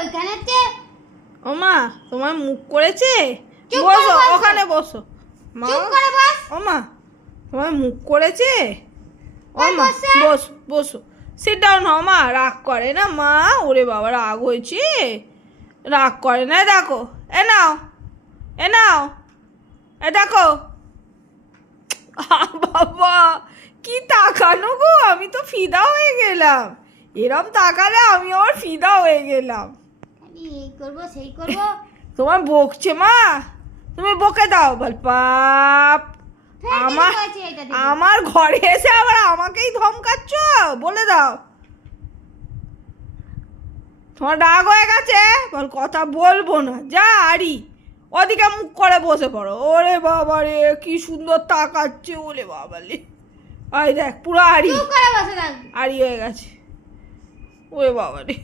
ওইখানেতে। ও মা তোমার মুখ করেছে? বসো ওখানে বসো মা। চুপ করে বস। ও মা তোমার মুখ করেছে? ও মা বসো বসো, সিট ডাউন হও মা। রাগ করে না মা? ওরে বাবা রাগ হয়েছে? রাগ করে না। দেখো এ নাও, এ নাও, এ দেখো। বাবা কি তাকানো গো, আমি তো ফিদা হয়ে গেলাম। এরম তাকালে আমি আবার ফিদা হয়ে গেলাম। এই করবো সেই করবো। তোমার বকছে মা, তুমি বকে দাও বল পাপ। আমার আমার ঘরে এসে আবার আমাকেই ধমকাচ্ছ, বলে দাও। তোমার রাগ হয়ে গেছে, বল কথা বলবো না, যা আরি ওদিকে মুখ করে বসে পড়ো। ওরে বাবা রে কি সুন্দর তাকাচ্ছে, ওরে বাবা রে। আই দেখ পুরো আরি, চুপ করে বসে থাক। আরি হয়ে গেছে। ওরে বাবা রে।